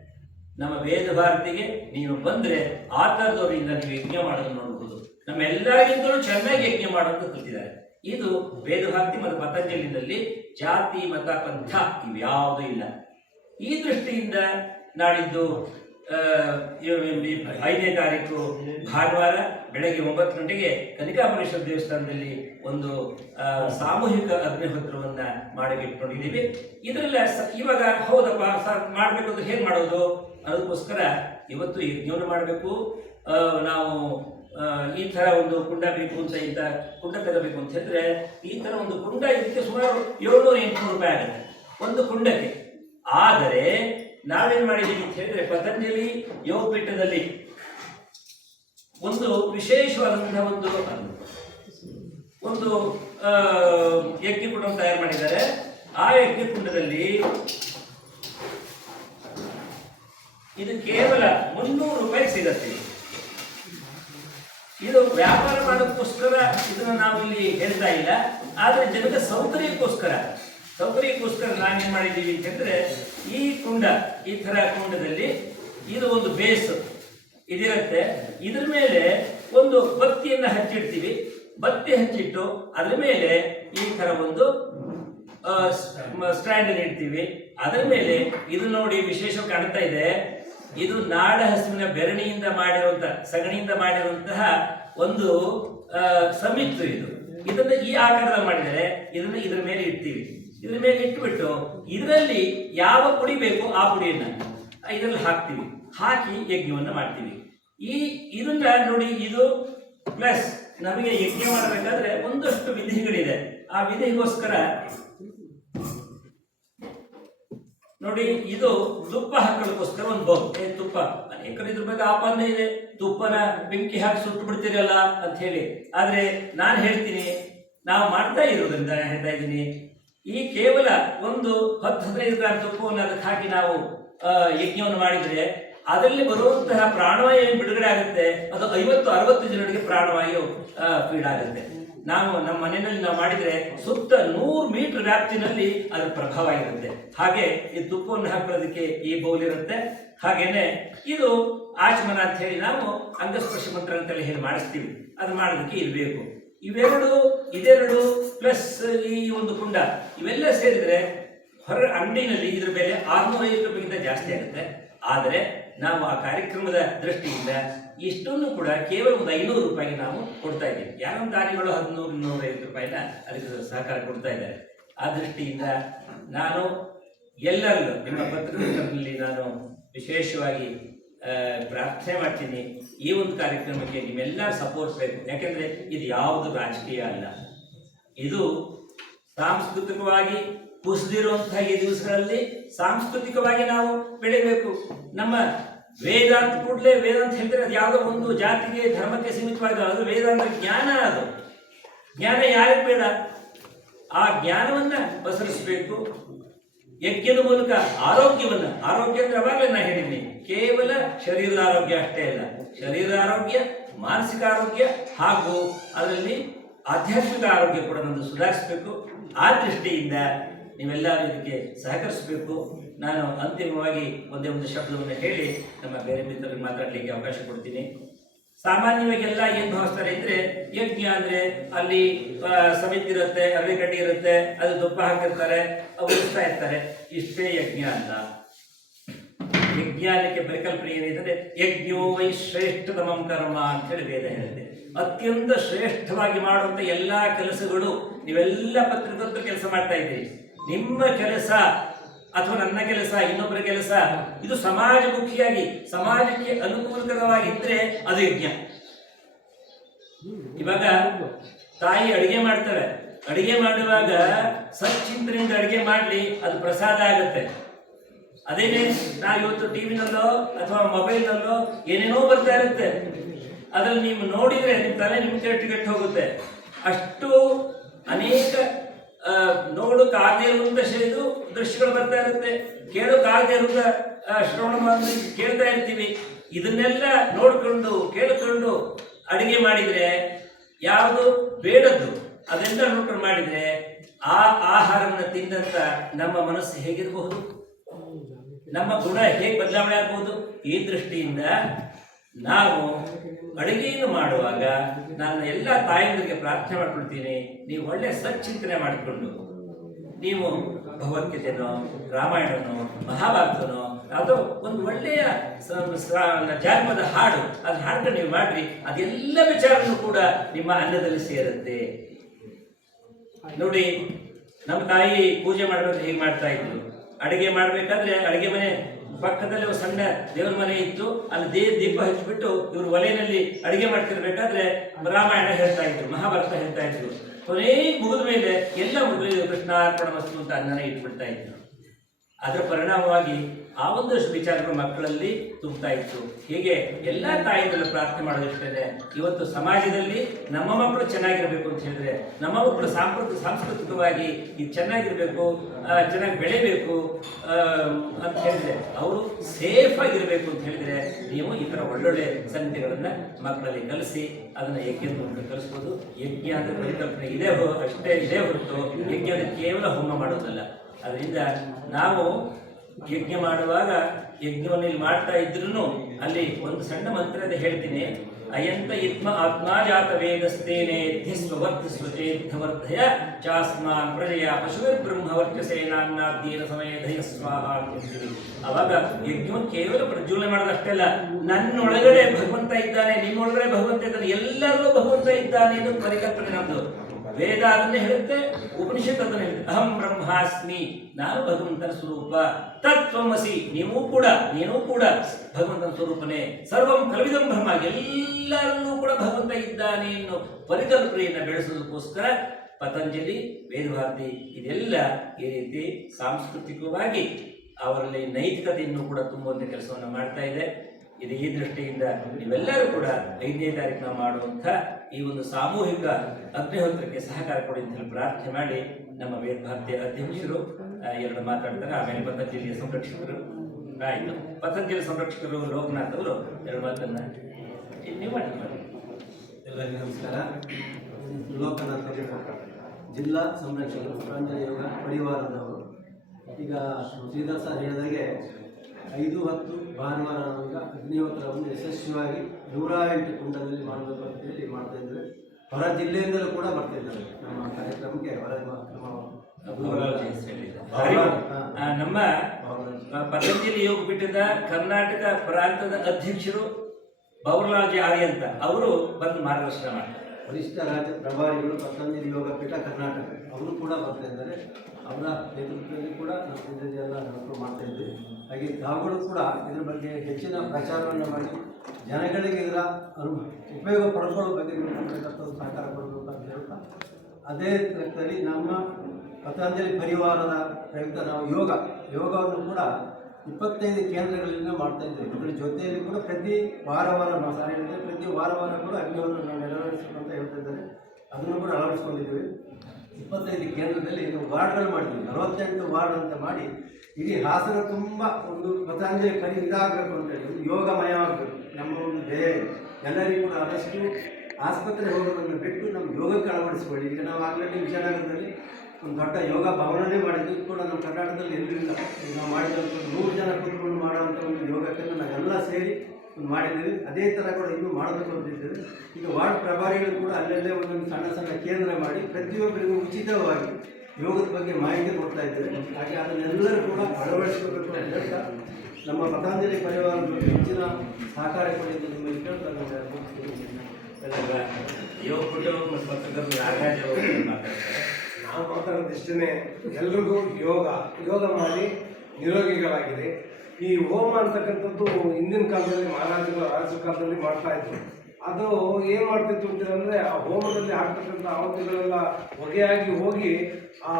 ನಮ್ಮ ವೇದ ಭಾರತಿಗೆ ನೀವು ಬಂದ್ರೆ ಆ ಥರದವರಿಂದ ನೀವು ಯಜ್ಞ ಮಾಡೋದು ನೋಡಬಹುದು ನಮ್ಮ ಎಲ್ಲರಿಗಿಂತಲೂ ಚೆನ್ನಾಗಿ ಯಜ್ಞ ಮಾಡೋದು ಕೂತಿದ್ದಾರೆ ಇದು ವೇದ ಭಾರತಿ ಮತ್ತು ಪತಂಜಲಿನಲ್ಲಿ ಜಾತಿ, ಮತ, ಪಂಥ ಇವ್ಯಾವುದೂ ಇಲ್ಲ. ಈ ದೃಷ್ಟಿಯಿಂದ ನಾಡಿದ್ದು ಐದನೇ ತಾರೀಕು ಭಾನುವಾರ ಬೆಳಗ್ಗೆ ಒಂಬತ್ತು ಗಂಟೆಗೆ ಕನಿಕಾಪುರೇಶ್ವರ ದೇವಸ್ಥಾನದಲ್ಲಿ ಒಂದು ಸಾಮೂಹಿಕ ಅಗ್ನಿಹೋತ್ರವನ್ನ ಮಾಡಿಟ್ಕೊಂಡಿದ್ದೀವಿ ಇದರಲ್ಲ ಇವಾಗ ಹೌದಪ್ಪ ಮಾಡಬೇಕು ಅಂದ್ರೆ ಹೇಗೆ ಮಾಡೋದು? ಅದಕ್ಕೋಸ್ಕರ ಇವತ್ತು ಯಜ್ಞವನ್ನು ಮಾಡಬೇಕು. ನಾವು ಈ ಥರ ಒಂದು ಕುಂಡ ಬೇಕು ಅಂತ ಇಂಥ ಕುಂಡ ತಗೋಬೇಕು ಅಂತ ಹೇಳಿದ್ರೆ ಈ ಥರ ಒಂದು ಕುಂಡ ಇದಕ್ಕೆ ಸುಮಾರು ಏಳ್ನೂರ ಎಂಟುನೂರು ರೂಪಾಯಿ ಆಗುತ್ತೆ. ಒಂದು ಕುಂಡಕ್ಕೆ. ಆದರೆ ನಾವೇನು ಮಾಡಿದ್ದೀವಿ ಅಂತ ಹೇಳಿದ್ರೆ ಪತಂಜಲಿ ಯೋಗಪೀಠದಲ್ಲಿ ಒಂದು ವಿಶೇಷವಾದಂತಹ ಒಂದು ಒಂದು ಆ, ಯಜ್ಞಕುಂಡವನ್ನು ತಯಾರು ಮಾಡಿದ್ದಾರೆ. ಆ ಯಜ್ಞಕುಂಡದಲ್ಲಿ ಇದು ಕೇವಲ ಮುನ್ನೂರು ರೂಪಾಯಿ ಸಿಗತ್ತೆ. ಇದು ವ್ಯಾಪಾರ ಮಾಡೋಕ್ಕೋಸ್ಕರ ಇದನ್ನ ನಾವು ಇಲ್ಲಿ ಹೇಳ್ತಾ ಇಲ್ಲ. ಆದರೆ ಜನರ ಸೌಕರ್ಯಕ್ಕೋಸ್ಕರ ಸೌಕರ್ಯಕ್ಕೋಸ್ಕರ ನಾವೇನ್ ಮಾಡಿದ್ದೀವಿ ಅಂತಂದ್ರೆ ಈ ಕುಂಡ, ಈ ಥರ ಕುಂಡದಲ್ಲಿ ಇದು ಒಂದು ಬೇಸ್ ಇದಿರುತ್ತೆ. ಇದ್ರ ಮೇಲೆ ಒಂದು ಬತ್ತಿಯನ್ನು ಹಚ್ಚಿಡ್ತೀವಿ. ಬತ್ತಿ ಹಚ್ಚಿಟ್ಟು ಅದ್ರ ಮೇಲೆ ಈ ಥರ ಒಂದು ಸ್ಟ್ಯಾಂಡ್ ಇಡ್ತೀವಿ. ಅದರ ಮೇಲೆ ಇದು ನೋಡಿ ವಿಶೇಷ ಕಾಣ್ತಾ ಇದೆ. ಇದು ನಾಡ ಹಸುವಿನ ಬೆರಣಿಯಿಂದ ಮಾಡಿರುವಂತಹ ಸಗಣಿಯಿಂದ ಮಾಡಿರುವಂತಹ ಒಂದು ಸಮಿತ್ತು ಇದು. ಇದನ್ನ ಈ ಆಕಾರದ ಮಾಡಿದರೆ ಇದನ್ನ ಇದ್ರ ಮೇಲೆ ಇಡ್ತೀವಿ. ಇದ್ರ ಮೇಲೆ ಇಟ್ಬಿಟ್ಟು ಇದರಲ್ಲಿ ಯಾವ ಪುಡಿ ಬೇಕೋ ಆ ಪುಡಿಯನ್ನ ಇದರಲ್ಲಿ ಹಾಕ್ತೀವಿ. ಹಾಕಿ ಯಜ್ಞವನ್ನು ಮಾಡ್ತೀವಿ. ಈ, ಇದನ್ನ ನೋಡಿ ಇದು ಪ್ಲಸ್ ನಮಗೆ ಯಜ್ಞ ಮಾಡಬೇಕಾದ್ರೆ ಒಂದಷ್ಟು ವಿಧಿಗಳಿದೆ. ಆ ವಿಧಿಗೋಸ್ಕರ ನೋಡಿ, ಇದು ತುಪ್ಪ ಹಾಕೊಳ್ಳೋಕ್ಕೋಸ್ಕರ ಒಂದು ಬೌಲ್ ಏ, ತುಪ್ಪ. ಅನೇಕರು ಇದ್ರ ಬಗ್ಗೆ ಆಪಾದನೆ ಇದೆ. ತುಪ್ಪನ ಬೆಂಕಿ ಹಾಕಿ ಸುಟ್ಟು ಬಿಡ್ತೀರಲ್ಲ ಅಂತ ಹೇಳಿ. ಆದ್ರೆ ನಾನು ಹೇಳ್ತೀನಿ, ನಾವು ಮಾಡ್ತಾ ಇರೋದ್ರಿಂದ ಹೇಳ್ತಾ ಇದ್ದೀನಿ, ಈ ಕೇವಲ ಒಂದು ಹತ್ತು, ಹದಿನೈದು ಗ್ರಾಮ್ ತುಪ್ಪವನ್ನು ಅದಕ್ಕೆ ಹಾಕಿ ನಾವು ಯಜ್ಞವನ್ನು ಮಾಡಿದ್ರೆ ಅದರಲ್ಲಿ ಬರುವಂತಹ ಪ್ರಾಣವಾಯು ಬಿಡುಗಡೆ ಆಗುತ್ತೆ? ಅದು ಐವತ್ತು, ಅರವತ್ತು ಜನರಿಗೆ ಪ್ರಾಣವಾಯು ಫೀಡ್ ಆಗುತ್ತೆ. ನಾವು ನಮ್ಮ ಮನೆಯಲ್ಲಿ ನಾವು ಮಾಡಿದ್ರೆ ಸುತ್ತ ನೂರು ಮೀಟರ್ ವ್ಯಾಪ್ತಿನಲ್ಲಿ ಅದರ ಪ್ರಭಾವ ಇರುತ್ತೆ. ಹಾಗೆ ಈ ತುಪ್ಪವನ್ನು ಹಾಕೋದಕ್ಕೆ ಈ ಬೌಲ್ ಇರುತ್ತೆ. ಹಾಗೇನೆ ಇದು ಆಚಮನ ಅಂತ ಹೇಳಿ ನಾವು ಅಂಗಸ್ಪರ್ಶ ಮಂತ್ರ ಅಂತೇಳಿ ಹೇಳಿ ಮಾಡಿಸ್ತೀವಿ. ಅದು ಮಾಡೋದಕ್ಕೆ ಇರಬೇಕು. ಬೇಕು ಇವೆರಡು, ಇದೆರಡು ಪ್ಲಸ್ ಈ ಒಂದು ಕುಂಡ, ಇವೆಲ್ಲ ಸೇರಿದರೆ ಹೊರ ಅಂಗಡಿನಲ್ಲಿ ಇದ್ರ ಬೆಲೆ ಆರ್ನೂರ ಐವತ್ತು ಜಾಸ್ತಿ ಆಗುತ್ತೆ. ಆದರೆ ನಾವು ಆ ಕಾರ್ಯಕ್ರಮದ ದೃಷ್ಟಿಯಿಂದ ಇಷ್ಟನ್ನು ಕೂಡ ಕೇವಲ ಒಂದು ಐನೂರು ರೂಪಾಯಿಗೆ ನಾವು ಕೊಡ್ತಾ ಇದ್ದೀವಿ. ಯಾರೋ ದಾನಿಗಳು ಹದಿನೂರು ಇನ್ನೂರೈವತ್ತು ರೂಪಾಯಿನ ಅದಕ್ಕೆ ಸಹಕಾರ ಕೊಡ್ತಾ ಇದ್ದಾರೆ. ಆ ದೃಷ್ಟಿಯಿಂದ ನಾನು ಎಲ್ಲರಲ್ಲೂ ನಿಮ್ಮ ಪತ್ರಕರ್ತರಲ್ಲಿ ನಾನು ವಿಶೇಷವಾಗಿ ಪ್ರಾರ್ಥನೆ ಮಾಡ್ತೀನಿ. ಈ ಒಂದು ಕಾರ್ಯಕ್ರಮಕ್ಕೆ ನಿಮ್ಮೆಲ್ಲ ಸಪೋರ್ಟ್ ಬೇಕು. ಯಾಕೆಂದರೆ ಇದು ಯಾವುದು ರಾಜಕೀಯ ಅಲ್ಲ. ಇದು ಸಾಂಸ್ಕೃತಿಕವಾಗಿ ಕುಸಿದಿರುವಂತಹ ಈ ದಿವಸಗಳಲ್ಲಿ ಸಾಂಸ್ಕೃತಿಕವಾಗಿ ನಾವು ಬೆಳೀಬೇಕು. ನಮ್ಮ ವೇದಾಂತ ಕೂಡಲೇ, ವೇದ ಅಂತ ಹೇಳ್ತಾರೆ, ಅದು ಯಾವುದೋ ಒಂದು ಜಾತಿಗೆ, ಧರ್ಮಕ್ಕೆ ಸೀಮಿತವಾದ ಅದು ವೇದಾಂತ ಜ್ಞಾನ ಅದು. ಜ್ಞಾನ ಯಾರಿಗೆ ಬೇಡ? ಆ ಜ್ಞಾನವನ್ನ ಪಸರಿಸಬೇಕು ಯಜ್ಞದ ಮೂಲಕ ಆರೋಗ್ಯವನ್ನ. ಆರೋಗ್ಯ ಅಂದ್ರೆ ಅವಾಗಲೇ ನಾ ಹೇಳಿದ್ದೀನಿ ಕೇವಲ ಶರೀರದ ಆರೋಗ್ಯ ಅಷ್ಟೇ ಅಲ್ಲ. ಶರೀರದ ಆರೋಗ್ಯ, ಮಾನಸಿಕ ಆರೋಗ್ಯ ಹಾಗೂ ಅದರಲ್ಲಿ ಆಧ್ಯಾತ್ಮಿಕ ಆರೋಗ್ಯ ಕೂಡ ನಮ್ಮದು ಸುಧಾರಿಸಬೇಕು. ಆ ದೃಷ್ಟಿಯಿಂದ ನೀವೆಲ್ಲರೂ ಇದಕ್ಕೆ ಸಹಕರಿಸಬೇಕು. ನಾನು ಅಂತಿಮವಾಗಿ ಒಂದೇ ಒಂದು ಶಬ್ದವನ್ನು ಹೇಳಿ ನಮ್ಮ ಬೇರೆ ಮಿತ್ರರಿಗೆ ಮಾತಾಡಲಿಕ್ಕೆ ಅವಕಾಶ ಕೊಡ್ತೀನಿ. ಸಾಮಾನ್ಯವಾಗಿ ಎಲ್ಲ ಏನ್ ಭಾವಿಸ್ತಾರೆ ಅಂದ್ರೆ ಯಜ್ಞ ಅಂದ್ರೆ ಅಲ್ಲಿ ಸಮಿತಿ ಇರುತ್ತೆ ಅರಳಿಗಡ್ಡಿ ಇರುತ್ತೆ, ಅದು ತುಪ್ಪ ಹಾಕಿರ್ತಾರೆ ಉಳಿಸ್ತಾ ಇರ್ತಾರೆ. ಇಷ್ಟೇ ಯಜ್ಞ ಅಲ್ಲ. ವಿಜ್ಞಾನಕ್ಕೆ ಪರಿಕಲ್ಪನೆ ಏನಿದ್ರೆ ಯಜ್ಞೋ ವೈ ಶ್ರೇಷ್ಠತಮಂ ಕರ್ಮ ಅಂತ ಹೇಳಿ ವೇದ ಹೇಳುತ್ತೆ ಅತ್ಯಂತ ಶ್ರೇಷ್ಠವಾಗಿ ಮಾಡುವಂತ ಎಲ್ಲಾ ಕೆಲಸಗಳು ನೀವೆಲ್ಲ ಪತ್ರಕರ್ತರು ಕೆಲಸ ಮಾಡ್ತಾ ಇದ್ದೀರಿ. ನಿಮ್ಮ ಕೆಲಸ ಅಥವಾ ನನ್ನ ಕೆಲಸ, ಇನ್ನೊಬ್ಬರ ಕೆಲಸ, ಇದು ಸಮಾಜಮುಖಿಯಾಗಿ ಸಮಾಜಕ್ಕೆ ಅನುಕೂಲಕರವಾಗಿದ್ರೆ ಅದು ಯಜ್ಞ. ಇವಾಗ ತಾಯಿ ಅಡಿಗೆ ಮಾಡ್ತಾರೆ ಅಡಿಗೆ ಮಾಡುವಾಗ ಸಚ್ಚಿಂತನೆಯಿಂದ ಅಡಿಗೆ ಮಾಡಲಿ, ಅದು ಪ್ರಸಾದ ಆಗುತ್ತೆ. ಅದೇನೆ ನಾವು ಇವತ್ತು ಟಿವಿನಲ್ಲೋ ಅಥವಾ ಮೊಬೈಲ್ನಲ್ಲೋ ಏನೇನೋ ಬರ್ತಾ ಇರುತ್ತೆ. ಅದ್ರಲ್ಲಿ ನೀವು ನೋಡಿದ್ರೆ ನಿಮ್ಮ ತಲೆ ನಿಮ್ಗೆ ಕೆಟ್ಟು ಕೆಟ್ಟು ಹೋಗುತ್ತೆ. ಅಷ್ಟು ಅನೇಕ ಆ, ಕಾರ್ಯ ಇರುವಂತ ಇದು ದೃಶ್ಯಗಳು ಬರ್ತಾ ಇರುತ್ತೆ. ಕೇಳು ಆ, ಶ್ರವಣ ಮಾಡಿ ಕೇಳ್ತಾ ಇರ್ತೀವಿ. ಇದನ್ನೆಲ್ಲ ನೋಡ್ಕೊಂಡು ಕೇಳಿಕೊಂಡು ಅಡಿಗೆ ಮಾಡಿದ್ರೆ ಯಾವುದು ಬೇಡದ್ದು? ಅದೆಲ್ಲ ನೋಡ್ಕೊಂಡು ಮಾಡಿದ್ರೆ ಆ ಆಹಾರವನ್ನು ತಿಂದಂತ ನಮ್ಮ ಮನಸ್ಸು ಹೇಗಿರಬಹುದು? ನಮ್ಮ ಗುಣ ಹೇಗೆ ಬದಲಾವಣೆ ಆಗ್ಬೋದು ಈ ದೃಷ್ಟಿಯಿಂದ ನಾವು ಅಡುಗೆಯನ್ನು ಮಾಡುವಾಗ ನಾನು ಎಲ್ಲ ತಾಯಿಗಳಿಗೆ ಪ್ರಾರ್ಥನೆ ಮಾಡ್ಕೊಳ್ತೀನಿ. ನೀವು ಒಳ್ಳೆ ಸಚ್ಚಿಂತನೆ ಮಾಡಿಕೊಂಡು ನೀವು ಭಗವದ್ಗೀತೆನೋ, ರಾಮಾಯಣನೋ, ಮಹಾಭಾರತನೋ ಅದು ಒಂದು ಒಳ್ಳೆಯ ಜಾನ್ಮದ ಹಾಡು, ಅದು ಹಾಡ್ಕೊಂಡು ನೀವು ಮಾಡ್ರಿ. ಅದೆಲ್ಲ ವಿಚಾರನೂ ಕೂಡ ನಿಮ್ಮ ಅನ್ನದಲ್ಲಿ ಸೇರುತ್ತೆ. ನೋಡಿ, ನಮ್ಮ ತಾಯಿ ಪೂಜೆ ಮಾಡಬೇಕು ಹೇಗೆ ಮಾಡ್ತಾ ಇದ್ರು? ಅಡುಗೆ ಮಾಡ್ಬೇಕಾದ್ರೆ ಅಡುಗೆ ಮನೆ ಪಕ್ಕದಲ್ಲಿ ಒಂದು ಸಣ್ಣ ದೇವರ ಮನೆ ಇತ್ತು, ಅಲ್ಲಿ ದೇ ದೀಪ ಹಚ್ಚಿಬಿಟ್ಟು ಇವರು ಒಲೆಯಲ್ಲಿ ಅಡಿಗೆ ಮಾಡ್ತಿರ್ಬೇಕಾದ್ರೆ ರಾಮಾಯಣ ಹೇಳ್ತಾ ಇದ್ರು, ಮಹಾಭಾರತ ಹೇಳ್ತಾ ಇದ್ರು. ಕೊನೆ ಮುಗಿದ ಮೇಲೆ ಎಲ್ಲ ಮುಗಿದ ಕೃಷ್ಣ ಅರ್ಪಣ ವಸ್ತು ಅಂತ ಅನ್ನನೇ ಇಟ್ಬಿಡ್ತಾ ಇದ್ರು. ಅದರ ಪರಿಣಾಮವಾಗಿ ಆ ಒಂದಷ್ಟು ವಿಚಾರಗಳು ಮಕ್ಕಳಲ್ಲಿ ತುಂಬ್ತಾ ಇತ್ತು. ಹೀಗೆ ಎಲ್ಲ ತಾಯಿಗಳು ಪ್ರಾರ್ಥನೆ ಮಾಡೋದಿರ್ತದೆ ಇವತ್ತು ಸಮಾಜದಲ್ಲಿ ನಮ್ಮ ಮಕ್ಕಳು ಚೆನ್ನಾಗಿರ್ಬೇಕು ಅಂತ ಹೇಳಿದ್ರೆ, ನಮ್ಮ ಮಕ್ಕಳು ಸಾಂಪ್ರತ, ಸಾಂಸ್ಕೃತಿಕವಾಗಿ ಇದು ಚೆನ್ನಾಗಿರಬೇಕು ಚೆನ್ನಾಗಿ ಬೆಳಿಬೇಕು ಅಂತ ಹೇಳಿದ್ರೆ, ಅವರು ಸೇಫ್ ಆಗಿರಬೇಕು ಅಂತ ಹೇಳಿದ್ರೆ, ನೀವು ಈ ಥರ ಒಳ್ಳೊಳ್ಳೆ ಸಂಗತಿಗಳನ್ನು ಮಕ್ಕಳಲ್ಲಿ ಕಲಿಸಿ, ಅದನ್ನ ಯಜ್ಞದ ಮೂಲಕ ಕಲಿಸ್ಬೋದು. ಯಜ್ಞ ಅಂದರೆ ಪರಿಕಲ್ಪನೆ ಇದೆ ಅಷ್ಟೇ ಇದೇ ಹೊರತು, ಯಜ್ಞ ಅಂದರೆ ಕೇವಲ ಹೋಮ ಮಾಡೋದಲ್ಲ. ಅದರಿಂದ ನಾವು ಯಜ್ಞ ಮಾಡುವಾಗ ಯಜ್ಞವನ್ನು ಇಲ್ಲಿ ಮಾಡ್ತಾ ಇದ್ರು ಅಲ್ಲಿ ಒಂದು ಸಣ್ಣ ಮಂತ್ರದ ಹೇಳ್ತೀನಿ. ಅಯಂತ ಇತ್ಮ ಆತ್ಮಾಜಾತ ವೇದಸ್ತೇನೆ ಸ್ವಚೇರ್ಥವರ್ಧಯ ಚಾಸ್ಮಾನ್ ಪ್ರಜೆಯ ಪಶುವಿರ್ ಸಮಯ ಧಯ ಸ್ವಾಹ ಅವಾಗ ಯಜ್ಞವನ್ನು ಕೇವಲ ಪ್ರಜ್ವಲನೆ ಮಾಡೋದಷ್ಟೇ ಅಲ್ಲ, ನನ್ನೊಳಗಡೆ ಭಗವಂತ ಇದ್ದಾನೆ, ನಿಮ್ಮೊಳಗಡೆ ಭಗವಂತ ಇದ್ದಾನೆ, ಎಲ್ಲರಲ್ಲೂ ಭಗವಂತ ಇದ್ದಾನೆ ಎಂದು ಪರಿಕಲ್ಪನೆ ನಮ್ದು. ವೇದ ಅದನ್ನೇ ಹೇಳುತ್ತೆ ಉಪನಿಷತ್ ಅದನ್ನ ಹೇಳುತ್ತೆ. ಅಹಂ ಬ್ರಹ್ಮಾಸ್ಮಿ, ನಾನು ಭಗವಂತನ ಸ್ವರೂಪ. ತತ್ವಮಸಿ ನೀವು ಕೂಡ, ನೀನು ಕೂಡ ಭಗವಂತನ ಸ್ವರೂಪನೇ. ಸರ್ವಂ ಕಲವಿದಂ ಬ್ರಹ್ಮ, ಎಲ್ಲರಲ್ಲೂ ಕೂಡ ಭಗವಂತ ಇದ್ದಾನೆ ಎನ್ನುವ ಪರಿಕಲ್ಪನೆಯನ್ನು ಬೆಳೆಸೋದಕ್ಕೋಸ್ಕರ ಪತಂಜಲಿ, ವೇದಭಾರತಿ, ಇದೆಲ್ಲ ಈ ರೀತಿ ಸಾಂಸ್ಕೃತಿಕವಾಗಿ ಅವರಲ್ಲಿ ನೈತಿಕತೆಯನ್ನು ಕೂಡ ತುಂಬುವಂಥ ಕೆಲಸವನ್ನು ಮಾಡ್ತಾ ಇದೆ. ಇದು ಈ ದೃಷ್ಟಿಯಿಂದ ನೀವೆಲ್ಲರೂ ಕೂಡ ಐದನೇ ತಾರೀಕು ಮಾಡುವಂಥ ಈ ಒಂದು ಸಾಮೂಹಿಕ ಅಗ್ನಿಹೋತ್ರಕ್ಕೆ ಸಹಕಾರ ಕೊಡಿ ಅಂತ ಹೇಳಿ ಪ್ರಾರ್ಥನೆ ಮಾಡಿ ನಮ್ಮ ವೇದ ಭಾರತೀಯ ಅಧ್ಯಕ್ಷರು ಎರಡು ಮಾತಾಡ್ತಾರೆ. ಆಮೇಲೆ ಪತಂಜಲಿಯ ಸಂರಕ್ಷಕರು. ಆಯಿತು. ಪತಂಜಲಿ ಸಂರಕ್ಷಕರು ಲೋಕನಾಥ್ ಅವರು ಎರಡು ಮಾತನ್ನ ನೀವು ಮಾಡಿ. ಎಲ್ಲರಿಗೂ ನಮಸ್ಕಾರ. ಲೋಕನಾಥ್ ಜಿಲ್ಲಾ ಸಂರಕ್ಷಕರು ಪತಂಜಲಿ ಯೋಗ ಪರಿವಾರದವರು ಈಗ ಶ್ರೀಧರ್ ಸರ್ ಹೇಳಿದಾಗೆ ಐದು ಹತ್ತು ಭಾನುವಾರ ನಮಗೆ ಅಗ್ನಿಹೋತ್ರವನ್ನು ಯಶಸ್ವಿಯಾಗಿ ನೂರ ಎಂಟು ಕುಂಡದಲ್ಲಿ ಮಾಡಬೇಕು ಅಂತೇಳಿ ಮಾಡ್ತಾ ಇದ್ದಾರೆ. ಹೊರ ಜಿಲ್ಲೆಯಿಂದಲೂ ಕೂಡ ಬರ್ತಾ ಇದ್ದಾರೆ. ನಮ್ಮ ಕಾರ್ಯಕ್ರಮಕ್ಕೆ ಹೊರ ನಮ್ಮ ಪತಂಜಲಿ ಯೋಗ ಪೀಠದ ಕರ್ನಾಟಕ ಪ್ರಾಂತದ ಅಧ್ಯಕ್ಷರು ಬೌರ್ಲಾಜಿ ಆರ್ಯ ಅಂತ. ಅವರು ಬಂದು ಮಾರ್ಗದರ್ಶನ ಮಾಡ್ತಾರೆ. ವರಿಷ್ಠ ರಾಜ್ಯ ಪ್ರಭಾರಿಗಳು ಪತಂಜಲಿ ಯೋಗ ಪೀಠ ಕರ್ನಾಟಕ. ಅವರು ಕೂಡ ಬರ್ತಾ ಇದ್ದಾರೆ. ಅವರ ನೇತೃತ್ವದಲ್ಲಿ ಕೂಡ ನಾವು ಇದನ್ನೆಲ್ಲ ನಡ್ಕೊಂಡು ಮಾಡ್ತಾ ಇದ್ವಿ. ಹಾಗೆ ತಾವುಗಳು ಕೂಡ ಇದ್ರ ಬಗ್ಗೆ ಹೆಚ್ಚಿನ ಪ್ರಚಾರವನ್ನು ಮಾಡಿ ಜನಗಳಿಗೆ ಇದರ ಅನು, ಉಪಯೋಗ ಪಡ್ಕೊಳ್ಳೋ ಬಗ್ಗೆ ಒಂದು ಸಹಕಾರ ಕೊಡಬೇಕು ಅಂತ ಹೇಳ್ತಾ, ಅದೇ ರೀತಿಯಲ್ಲಿ ನಮ್ಮ ಪತಂಜಲಿ ಪರಿವಾರದ ಪ್ರಯುಕ್ತ ನಾವು ಯೋಗ, ಯೋಗವನ್ನು ಕೂಡ ಇಪ್ಪತ್ತೈದು ಕೇಂದ್ರಗಳಿಂದ ಮಾಡ್ತಾ ಇದ್ದೇವೆ. ಇದರ ಜೊತೆಯಲ್ಲಿ ಕೂಡ ಪ್ರತಿ ವಾರ ವಾರ ಪ್ರತಿ ವಾರ ಕೂಡ ಅಗ್ನಿಯನ್ನು ನಾವು ನೆರವೇರಿಸಬೇಕು ಅಂತ ಹೇಳ್ತಾ ಇದ್ದಾರೆ. ಅದನ್ನು ಕೂಡ ಅಳವಡಿಸ್ಕೊಂಡಿದ್ದೀವಿ. ಇಪ್ಪತ್ತೈದು ಕೇಂದ್ರದಲ್ಲಿ ನಾವು ವಾರ್ಡ್ಗಳು ಮಾಡಿದ್ವಿ ನಲವತ್ತೆಂಟು ವಾರ್ಡ್ ಅಂತ ಮಾಡಿ ಇಡೀ ಹಾಸನ ತುಂಬ ಒಂದು ಪತಂಜಲಿ ಪರಿ ಇದಾಗಬೇಕು ಅಂತೇಳಿ ಒಂದು ಯೋಗಮಯವಾಗಬೇಕು. ನಮ್ಮ ಒಂದು ದೇಹ. ಎಲ್ಲರಿಗೂ ಕೂಡ ಆದಷ್ಟು ಆಸ್ಪತ್ರೆ ಹೋಗೋದನ್ನು ಬಿಟ್ಟು ನಮ್ಮ ಯೋಗಕ್ಕೆ ಅಳವಡಿಸ್ಕೊಳ್ಳಿ. ಈಗ ನಾವು ಆಗಲೇ ವಿಜಯನಗರದಲ್ಲಿ ಒಂದು ದೊಡ್ಡ ಯೋಗ ಭವನನೇ ಮಾಡಿದ್ದು ಕೂಡ ನಮ್ಮ ಕರ್ನಾಟಕದಲ್ಲಿ ಎಲ್ಲಿಲ್ಲ ಈಗ ನಾವು ಮಾಡಿದಂಥ ನೂರು ಜನ ಕೂತ್ಕೊಂಡು ಮಾಡುವಂಥ ಒಂದು ಯೋಗಕ್ಕೆ ನಾವೆಲ್ಲ ಸೇರಿ ಮಾಡಿದ್ದೀವಿ. ಅದೇ ಥರ ಕೂಡ ಇನ್ನೂ ಮಾಡಬೇಕು ಅಂತಿದ್ದೇವೆ ಈಗ ವಾರ್ಡ್ ಪ್ರಭಾರಿಗಳು ಕೂಡ ಅಲ್ಲಲ್ಲೇ ಒಂದೊಂದು ಸಣ್ಣ ಸಣ್ಣ ಕೇಂದ್ರ ಮಾಡಿ ಪ್ರತಿಯೊಬ್ಬರಿಗೂ ಉಚಿತವಾಗಿ ಯೋಗದ ಬಗ್ಗೆ ಮಾಹಿತಿ ಕೊಡ್ತಾ ಇದ್ದೇವೆ. ಹಾಗೆ ಅದನ್ನೆಲ್ಲರೂ ಕೂಡ ಅಳವಡಿಸ್ಕೋಬೇಕು ಅಂತ ಹೇಳ್ತಾ ನಮ್ಮ ಪತಂಜಲಿ ಪರಿವಾರದ ಬಗ್ಗೆ ಹೆಚ್ಚಿನ ಸಹಕಾರ ಕೊಡಿದ್ದು ನಿಮ್ಮಲ್ಲಿ ಕೇಳ್ತಾ ನಾವು ಮಾತಾಡೋದು ಇಷ್ಟೇ ಎಲ್ರಿಗೂ ಯೋಗ ಯೋಗ ಮಾಡಿ ನಿರೋಗಿಗಳಾಗಿರಿ ಈ ಹೋಮ ಅಂತಕ್ಕಂಥದ್ದು ಹಿಂದಿನ ಕಾಲದಲ್ಲಿ ಮಹಾರಾಜರು ರಾಜರ ಕಾಲದಲ್ಲಿ ಮಾಡ್ತಾ ಇದ್ರು. ಅದು ಏನು ಮಾಡ್ತಿತ್ತು ಅಂತಂದ್ರೆ ಆ ಹೋಮದಲ್ಲಿ ಆಗ್ತಕ್ಕಂಥ ಆಹುತಿಗಳೆಲ್ಲ ಹೊಗೆಯಾಗಿ ಹೋಗಿ ಆ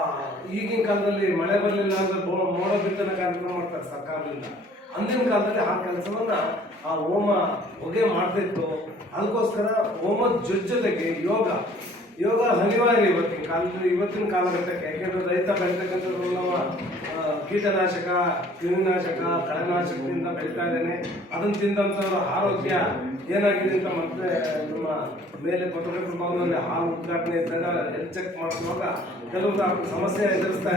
ಈಗಿನ ಕಾಲದಲ್ಲಿ ಮಳೆ ಬರಲಿಲ್ಲ ಅಂದ್ರೆ ಮೋಡ ಬಿತ್ತನೆ ಕಾರ್ಯಕ್ರಮ ಮಾಡ್ತಾರೆ ಸರ್ಕಾರದಿಂದ. ಅಂದಿನ ಕಾಲದಲ್ಲಿ ಆ ಕೆಲಸವನ್ನ ಆ ಹೋಮ ಹೊಗೆ ಮಾಡ್ತಿತ್ತು. ಅದಕ್ಕೋಸ್ಕರ ಹೋಮದ ಜೊತೆ ಜೊತೆಗೆ ಯೋಗ ಯೋಗ ಅನಿವಾರ್ಯ ಇವತ್ತಿನ ಕಾಲದಲ್ಲಿ ಇವತ್ತಿನ ಕಾಲಘಟ್ಟಕ್ಕೆ. ಯಾಕೆಂದ್ರೆ ರೈತ ಆ, ಕೀಟನಾಶಕ, ಕ್ರಿಮಿನಾಶಕ ಕಳೆನಾಶಕದಿಂದ ಬೆಳೀತಾ ಇದ್ದೇನೆ. ಅದನ್ನು ತಿಂದಂಥವ್ರ ಆರೋಗ್ಯ ಏನಾಗಿದೆ ಅಂತ ಮತ್ತೆ ನಮ್ಮ ಮೇಲೆ ಪತ್ರಕರ್ತರ ಭವನದಲ್ಲಿ ಹಾಲು ಉದ್ಘಾಟನೆ ಇದ್ದಾಗ ಹೆಲ್ತ್ ಚೆಕ್ ಮಾಡಿಸುವಾಗ ಕೆಲವೊಂದು ಸಮಸ್ಯೆ ಎದುರಿಸ್ತಾ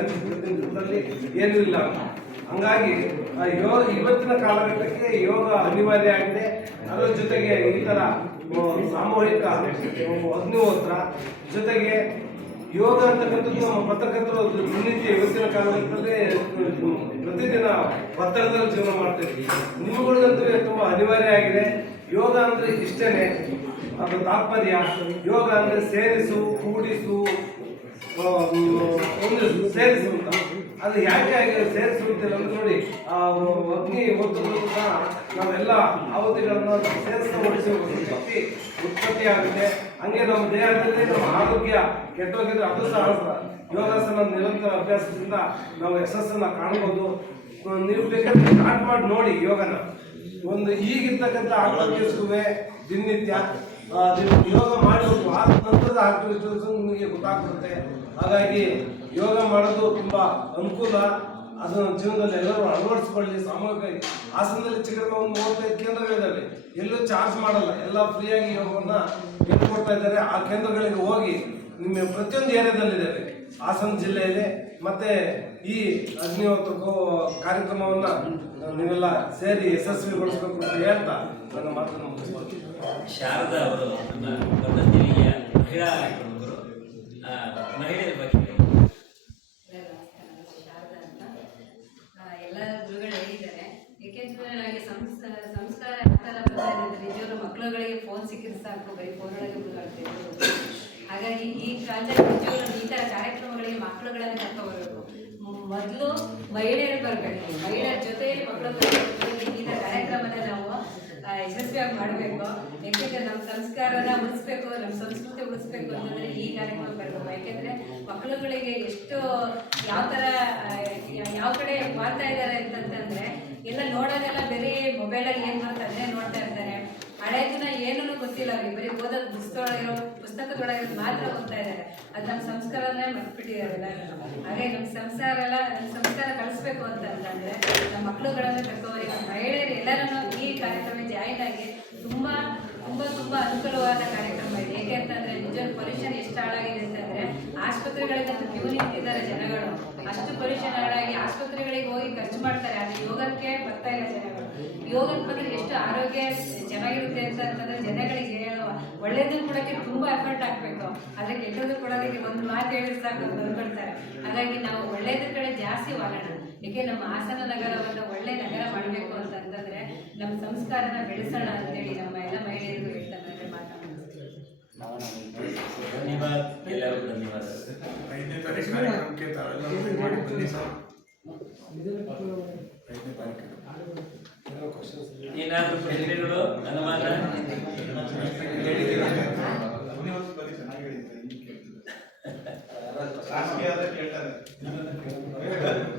ಇದ್ದಲ್ಲಿ ಏನೂ ಇಲ್ಲ ಹಂಗಾಗಿ ಯೋಗ ಇವತ್ತಿನ ಕಾಲಘಟ್ಟಕ್ಕೆ ಯೋಗ ಅನಿವಾರ್ಯ ಆಗಿದೆ. ಅದರ ಜೊತೆಗೆ ಈ ಥರ ಸಾಮೂಹಿಕ ಅಗ್ನಿಹೋತ್ರ ಜೊತೆಗೆ ಯೋಗ ಅಂತಕ್ಕಂಥದ್ದು ನಮ್ಮ ಪತ್ರಕರ್ತರು ದಿನನಿತ್ಯ ಇವತ್ತಿನ ಕಾಲದಲ್ಲಿ ಪ್ರತಿದಿನ ಪತ್ರದಲ್ಲಿ ಜೀವನ ಮಾಡ್ತಿದ್ವಿ. ನಿಮ್ಗಳಿಗಂತೂ ತುಂಬ ಅನಿವಾರ್ಯ ಆಗಿದೆ. ಯೋಗ ಅಂದ್ರೆ ಇಷ್ಟೇನೆ. ಅದು ತಾತ್ಪರ್ಯ. ಯೋಗ ಅಂದ್ರೆ ಸೇರಿಸು, ಕೂಡಿಸು ಒಂದು ಸೇರಿಸು ಅದು ಯಾಕೆ ಆಗಿ ಸೇರಿಸುತ್ತಿಲ್ಲ ಅಂತ. ನೋಡಿ ಆ ಅಗ್ನಿ ಹೊತ್ತು ನಾವೆಲ್ಲ ಅವಧಿಗಳನ್ನು ಸೇರಿಸ್ತಾ ಓಡಿಸುವ ಶಕ್ತಿ ಉತ್ಪತ್ತಿ ಆಗುತ್ತೆ ಹಂಗೆ ನಮ್ಮ ದೇಹದಲ್ಲಿ ನಮ್ಮ ಆರೋಗ್ಯ ಕೆಟ್ಟೋಗಿದ್ರೆ ಅದು ಸಹ ಯೋಗಾಸನ ನಿರಂತರ ಅಭ್ಯಾಸದಿಂದ ನಾವು ಯಶಸ್ಸನ್ನು ಕಾಣ್ಬೋದು ನೀವು ಬೇಕಾದ್ರೆ ಸ್ಟಾರ್ಟ್ ಮಾಡಿ ನೋಡಿ ಯೋಗನ. ಒಂದು ಈಗಿರ್ತಕ್ಕಂಥ ಆರೋಗ್ಯ ದಿನನಿತ್ಯ ನೀವು ಯೋಗ ಮಾಡಿ ಒಂದು ವಾರದ ನಂತರದ ಆಕ್ಟಿವಿಟೀಸ್ ನಿಮಗೆ ಗೊತ್ತಾಗ್ತದೆ. ಹಾಗಾಗಿ ಯೋಗ ಮಾಡೋದು ತುಂಬ ಅನುಕೂಲ. ಅದನ್ನು ಜೀವನದಲ್ಲಿ ಎಲ್ಲರೂ ಅಳವಡಿಸ್ಕೊಳ್ಳಿ. ಸಾಮೂಹಿಕವಾಗಿ ಹಾಸನದಲ್ಲಿ ಚಿಕ್ಕದ ಒಂದು ಮೂವತ್ತೈದು ಕೇಂದ್ರಗಳಿದ್ದಾವೆ. ಎಲ್ಲೂ ಚಾರ್ಜ್ ಮಾಡಲ್ಲ. ಎಲ್ಲ ಫ್ರೀಯಾಗಿ ಯೋಗವನ್ನ ಹೇಳ್ಕೊಡ್ತಾ ಇದ್ದಾರೆ. ಆ ಕೇಂದ್ರಗಳಿಗೆ ಹೋಗಿ ನಿಮ್ಮ ಪ್ರತಿಯೊಂದು ಏರಿಯಾದಲ್ಲಿದ್ದಾವೆ. ಹಾಸನ ಜಿಲ್ಲೆಯಲ್ಲಿ ಮತ್ತೆ ಈ ಅಗ್ನಿಹೋತ್ರ ಕಾರ್ಯಕ್ರಮವನ್ನ ನೀವೆಲ್ಲ ಸೇರಿ ಯಶಸ್ವಿಗೊಳಿಸಬೇಕು ಅಂತ ಹೇಳ್ತಾ ನನ್ನ ಮಾತನ್ನು ಮುಗಿಸ್ಬೋದು ಶಾರದಾ ಅವರು ನಮ್ಮ ಮಹಿಳಾ ಪ್ರಮುಖರು ಆ, ಮಹಿಳೆಯರ ಬಗ್ಗೆ ಅಂತ. ಎಲ್ಲ ಗುರುಗಳು ಹೇಳಿದ್ದಾರೆ. ಏಕೆಂದ್ರೆ ನನಗೆ ಸಂಸ್ ಸಂಸ್ಕಾರ ಮಕ್ಕಳುಗಳಿಗೆ ಫೋನ್ ಸಿಕ್ಕಿದ್ರೆ ಸಾಕು. ಬರೀ ಫೋನ್ ಒಳಗೆ ಮುಳುಗಾಡ್ತಿದ್ರು ಹಾಗಾಗಿ ಈ ಕಾಲದಲ್ಲಿ ಈ ಈ ಥರ ಕಾರ್ಯಕ್ರಮಗಳಿಗೆ ಮಕ್ಕಳುಗಳನ್ನ ಕರ್ಕೊಬರ್ಬೇಕು ಮೊದಲು ಮಹಿಳೆಯರು ಬರಬೇಕು ಮಹಿಳೆಯರ ಜೊತೆಯಲ್ಲಿ ಮಕ್ಕಳು ಈಗಿನ ಕಾರ್ಯಕ್ರಮನ ನಾವು ಯಶಸ್ವಿಯಾಗಿ ಮಾಡಬೇಕು. ಯಾಕೆಂದ್ರೆ ನಮ್ಮ ಸಂಸ್ಕಾರನ ಉಳಿಸ್ಬೇಕು, ನಮ್ಮ ಸಂಸ್ಕೃತಿ ಉಳಿಸ್ಬೇಕು ಅಂತಂದ್ರೆ ಈ ಕಾರ್ಯಕ್ರಮ ಬರಬೇಕು. ಯಾಕೆಂದ್ರೆ ಮಕ್ಕಳುಗಳಿಗೆ ಎಷ್ಟು ಯಾವ ಥರ ಯಾವ ಕಡೆ ಮಾಡ್ತಾ ಇದ್ದಾರೆ ಅಂತಂತಂದ್ರೆ, ಎಲ್ಲ ನೋಡೋದೆಲ್ಲ ಬೇರೆ ಮೊಬೈಲಲ್ಲಿ ಏನು ಮಾಡ್ತಾರೆ ನೋಡ್ತಾ ಇರ್ತಾರೆ. ಹಳೇದನ್ನ ಏನೂ ಗೊತ್ತಿಲ್ಲ. ಅವ್ರಿಗೆ ಬರೀ ಓದೋದು ಪುಸ್ತಕದೊಳಗಿರೋ ಪುಸ್ತಕದೊಳಗಿರೋದು ಮಾತ್ರ ಓದ್ತಾ ಇದ್ದಾರೆ ಅದು ನಮ್ಮ ಸಂಸ್ಕಾರನೇ ಮರ್ತ್ಬಿಟ್ಟಿದ್ದಾರೆ ಹಾಗೆ ನಮ್ಮ ಸಂಸಾರ ಎಲ್ಲ ನಮ್ಮ ಸಂಸ್ಕಾರ ಕಳಿಸ್ಬೇಕು ಅಂತ ಅಂತಂದ್ರೆ ನಮ್ಮ ಮಕ್ಕಳುಗಳನ್ನು ಕರ್ಕೋರಿ ನಮ್ಮ ಮಹಿಳೆಯರು ಎಲ್ಲರನ್ನೂ ಈ ಕಾರ್ಯಕ್ರಮ ಜಾಯಿನ್ ಆಗಿ ತುಂಬಾ ತುಂಬಾ ತುಂಬಾ ಅನುಕೂಲವಾದ ಕಾರ್ಯಕ್ರಮ ಇದೆ. ಏಕೆ ಅಂತಂದ್ರೆ ನಿಜ ಪೊಲ್ಯೂಷನ್ ಎಷ್ಟು ಹಾಳಾಗಿದೆ ಅಂತಂದ್ರೆ ಆಸ್ಪತ್ರೆಗಳಿಗಂತೂ ಕ್ಯೂ ನಿಂತಿದ್ದಾರೆ ಜನಗಳು. ಅಷ್ಟು ಪೊಲ್ಯೂಷನ್ ಹಾಳಾಗಿ ಆಸ್ಪತ್ರೆಗಳಿಗೆ ಹೋಗಿ ಖರ್ಚು ಮಾಡ್ತಾರೆ. ಅದು ಯೋಗಕ್ಕೆ ಬರ್ತಾ ಇಲ್ಲ ಜನಗಳು. ಯೋಗಕ್ಕೆ ಬಂದ್ರೆ ಎಷ್ಟು ಆರೋಗ್ಯ ಚೆನ್ನಾಗಿರುತ್ತೆ ಅಂತ ಅಂತಂದ್ರೆ ಜನಗಳಿಗೆ ಒಳ್ಳೇದನ್ನು ಕೊಡೋಕ್ಕೆ ತುಂಬಾ ಎಫರ್ಟ್ ಹಾಕ್ಬೇಕು. ಆದ್ರೆ ಕೆಟ್ಟದ್ದು ಕೊಡೋದಕ್ಕೆ ಒಂದು ಮಾತು ಹೇಳಿದ್ರೆ ಸಾಕು, ಬರ್ಕೊಳ್ತಾರೆ. ಹಾಗಾಗಿ ನಾವು ಒಳ್ಳೇದ್ರ ಕಡೆ ಜಾಸ್ತಿ ವಾಲೋಣ ಯಾಕೆ ನಮ್ಮ ಹಾಸನ ನಗರವನ್ನು ಒಳ್ಳೆ ನಗರ ಮಾಡಬೇಕು ಅಂತ ಅಂತಂದ್ರೆ ನಮ್ಮ ಸಂಸ್ಕಾರನ ಬೆಳೆಸೋಣ ಅಂತೇಳಿ ನಮ್ಮ ಎಲ್ಲ ಮಹಿಳೆಯರಿಗೂ ಹೇಳ್ತಾ ನನ್ನ ಮಾತಾಡ್ತೀನಿ ಧನ್ಯವಾದ. ಎಲ್ಲರಿಗೂ ಧನ್ಯವಾದ. ಐದನೇ ತಾರೀಕು ಕಾರ್ಯಕ್ರಮಕ್ಕೆ ತಾವೆಲ್ಲರೂ ಮಾಡಿ. ಬನ್ನಿ ಸರ್. ಐದನೇ ತಾರೀಕು. ಏನಾದರೂ ಪ್ರಶ್ನೆಗಳು? ಅನುಮಾನ ಧನ್ಯವಾದ ಬರೀ ಚೆನ್ನಾಗಿ ಹೇಳಿದ್ರೆ ಇನ್ನು ಕೇಳ್ತಿದ್ದೆ ಖಾಸಗಿ ಆದ್ರೆ ಕೇಳ್ತಾರೆ ರೆಕಾರ್ಡ್ ಆಗಿಲ್ಲ ಆನ್ ಆಗಿದೆ ರೆಕಾರ್ಡ್ ಅಂತ ಧನ್ಯವಾದ